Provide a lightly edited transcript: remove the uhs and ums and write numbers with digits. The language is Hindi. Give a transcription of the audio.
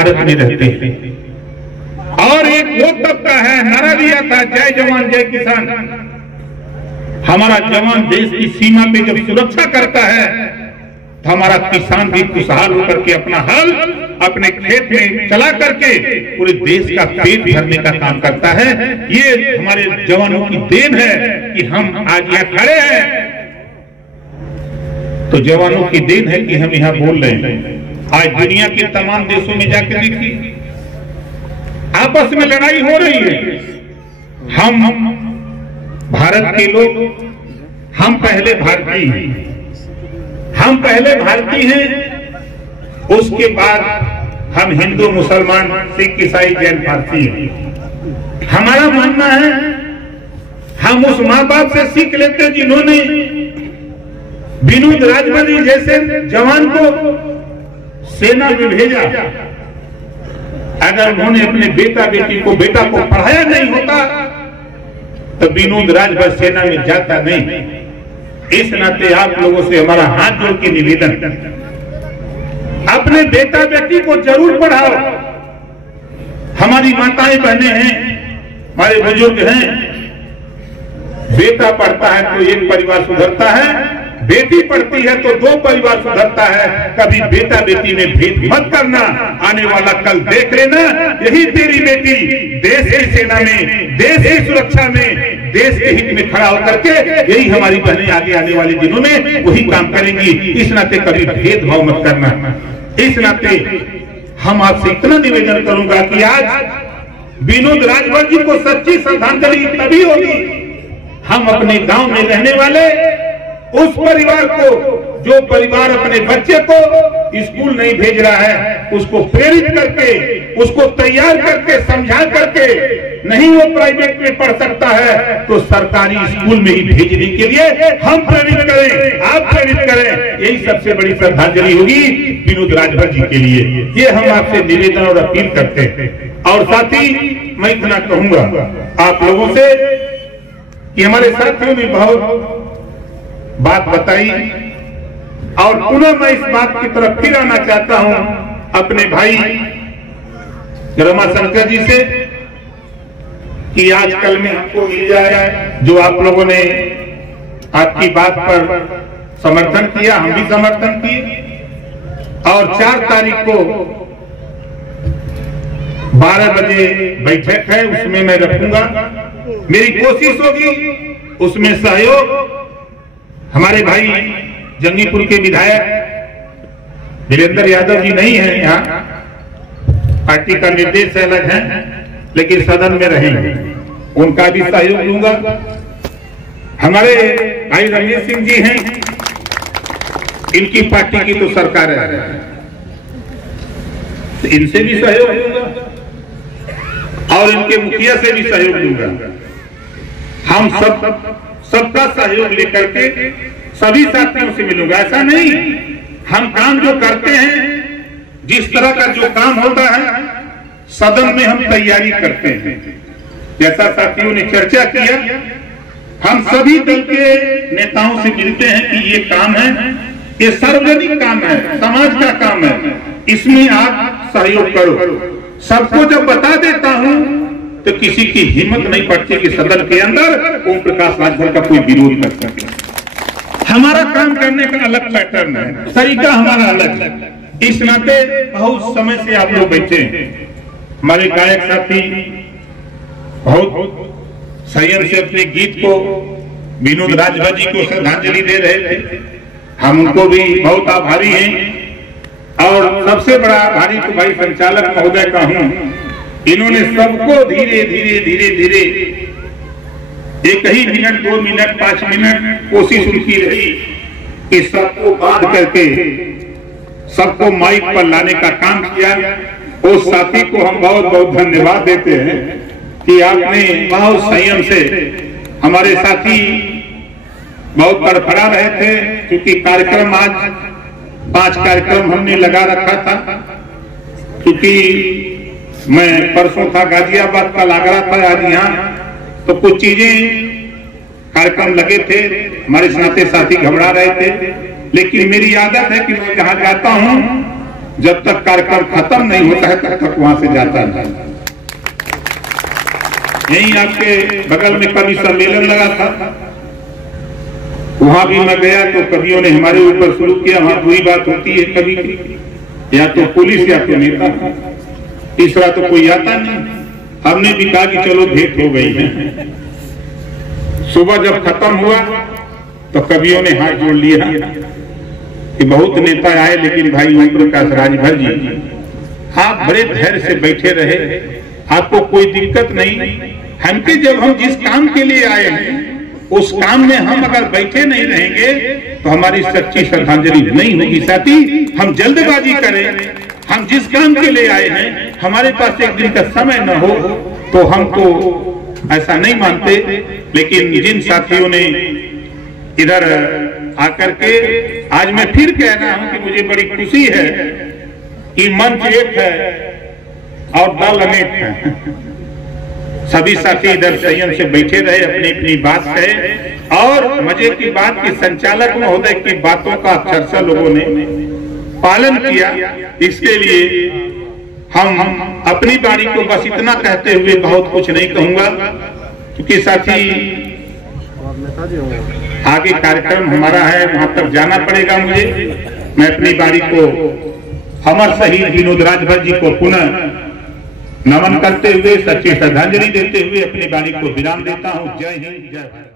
भारत में रहते हैं। और एक वो तबका है, नारा दिया था जय जवान जय किसान। हमारा जवान देश की सीमा पे जब सुरक्षा करता है तो हमारा किसान भी खुशहाल होकर के अपना हल अपने खेत में चला करके पूरे देश का पेट भरने का काम करता है। ये हमारे जवानों की देन है कि हम आज यहाँ खड़े हैं। तो जवानों की देन है कि हम यहाँ बोल रहे हैं। आज दुनिया के तमाम देशों में जाकर देखिए, आपस में लड़ाई हो रही है। हम भारत के लोग, हम पहले भारतीय हैं, हम पहले भारतीय हैं, उसके बाद हम हिंदू मुसलमान सिख ईसाई जैन पारसी हैं। हमारा मानना है हम उस माँ बाप से सीख लेते हैं जिन्होंने विनोद राजभर जैसे जवान को सेना में भेजा। अगर उन्होंने अपने बेटा को पढ़ाया नहीं होता तो विनोद राजभर सेना में जाता नहीं। इस नाते आप लोगों से हमारा हाथ जोड़ के निवेदन, अपने बेटा बेटी को जरूर पढ़ाओ। हमारी माताएं बहनें हैं, हमारे बुजुर्ग हैं, बेटा पढ़ता है तो एक परिवार सुधरता है, बेटी पढ़ती है तो दो परिवार सुधरता है। कभी बेटा बेटी में भेद मत करना, आने वाला कल देख लेना, यही तेरी बेटी देश की सेना में, देश की सुरक्षा में, देश के हित में खड़ा होकर के यही हमारी बहनें आगे आने वाले दिनों में वही काम करेंगी। इस नाते कभी भेदभाव मत करना। इस नाते हम आपसे इतना निवेदन करूंगा कि आज विनोद राजभर जी को सच्ची श्रद्धांजलि तभी होगी हम अपने गांव में रहने वाले उस परिवार को, जो परिवार अपने बच्चे को स्कूल नहीं भेज रहा है, उसको प्रेरित करके, उसको तैयार करके, समझा करके, नहीं वो प्राइवेट में पढ़ सकता है तो सरकारी स्कूल में ही भेजने के लिए हम प्रेरित करें, आप प्रेरित करें। यही सबसे बड़ी श्रद्धांजलि होगी विनोद राजभर जी के लिए। ये हम आपसे निवेदन और अपील करते हैं। और साथ ही मैं इतना कहूंगा आप लोगों से कि हमारे साथियों ने बहुत बात बताई और पुनः मैं इस बात की तरफ फिर आना चाहता हूं अपने भाई रमाशंकर जी से कि आजकल में हमको मिल जाए जो आप लोगों ने आपकी बात पर समर्थन किया, हम भी समर्थन किए। और 4 तारीख को 12 बजे बैठक है, उसमें मैं रखूंगा। मेरी कोशिश होगी उसमें सहयोग हमारे भाई जंगीपुर के विधायक वीरेंद्र यादव जी नहीं है यहाँ, पार्टी का निर्देश अलग है, लेकिन सदन में रहेंगे, उनका भी सहयोग लूंगा। हमारे भाई रमेश सिंह जी हैं, इनकी पार्टी की तो सरकार है, तो इनसे भी सहयोग लूंगा और इनके मुखिया से भी सहयोग लूंगा। हम सबका सहयोग लेकर के सभी साथियों से मिलूंगा। ऐसा नहीं, हम काम जो करते हैं, जिस तरह का जो काम होता है सदन में हम तैयारी करते हैं। जैसा साथियों ने चर्चा किया, हम सभी दल के नेताओं से मिलते हैं कि ये काम है, ये सार्वजनिक काम है, समाज का काम है, इसमें आप सहयोग करो। सबको जब बता देता हूं तो किसी की हिम्मत नहीं पड़ती कि सदन के अंदर ओम प्रकाश राजभर का कोई विरोध कर सके। हमारा काम करने का अलग पैटर्न है, तरीका हमारा अलग है। इस नाते बहुत समय से आप लोग बैठे हैं, हमारे गायक साथी बहुत संयम से अपने गीत को विनोद राजभर जी को श्रद्धांजलि दे रहे थे, हम उनको भी बहुत आभारी हैं। और सबसे बड़ा आभारी तो भाई संचालक महोदय का हूं, इन्होंने सबको धीरे धीरे धीरे धीरे एक ही मिनट, 2 मिनट, 5 मिनट कोशिश उनकी रही कि सबको बांध करके सबको माइक पर लाने का काम किया। उस साथी को हम बहुत बहुत धन्यवाद देते हैं कि आपने बहुत संयम से, हमारे साथी बहुत तड़फड़ा रहे थे क्योंकि कार्यक्रम आज 5 कार्यक्रम हमने लगा रखा था, क्योंकि मैं परसों था गाजियाबाद का आगरा था, आज यहाँ, तो कुछ चीजें कार्यक्रम लगे थे, हमारे साथी घबरा रहे थे। लेकिन मेरी आदत है कि मैं जहां जाता हूं जब तक कार्यक्रम खत्म नहीं होता है तब तक वहां से जाता नहीं। यहीं आपके बगल में कवि सम्मेलन लगा था, वहां भी मैं गया तो कवियों ने हमारे ऊपर शुरू किया। वहां पूरी बात होती है कवि की, या तो पुलिस या तो नेता, तीसरा तो कोई आता नहीं। हमने भी कहा कि चलो भेंट हो गई है। सुबह जब खत्म हुआ तो कवियों ने हाथ जोड़ लिया कि बहुत नेता आए, लेकिन भाई ओम प्रकाश राजभर जी आप बड़े धैर्य से बैठे रहे, आपको कोई दिक्कत नहीं। हमके जब हम जिस काम के लिए आए हैं उस काम में हम अगर बैठे नहीं रहेंगे तो हमारी सच्ची श्रद्धांजलि नहीं होगी। साथी, हम जल्दबाजी करें, हम जिस काम के लिए आए हैं हमारे पास एक दिन का समय न हो तो हम तो ऐसा नहीं मानते। लेकिन जिन साथियों ने इधर आकर के, आज मैं फिर कह रहा हूं कि मुझे बड़ी खुशी है कि मंच एक है और दल अनेक है। सभी साथी इधर संयम से बैठे रहे, अपनी अपनी बात कहे, और मजे की बात की संचालक महोदय की बातों का अक्षरशः लोगों ने पालन किया। इसके लिए हम अपनी बारी को बस इतना कहते हुए बहुत कुछ नहीं कहूंगा, क्योंकि साथी आगे कार्यक्रम हमारा है, वहां तक जाना पड़ेगा मुझे। मैं अपनी बारी को अमर शहीद विनोद राजभर जी को पुनः नमन करते हुए, सच्ची श्रद्धांजलि देते हुए अपनी बारी को विराम देता हूं। जय हिंद, जय भारत।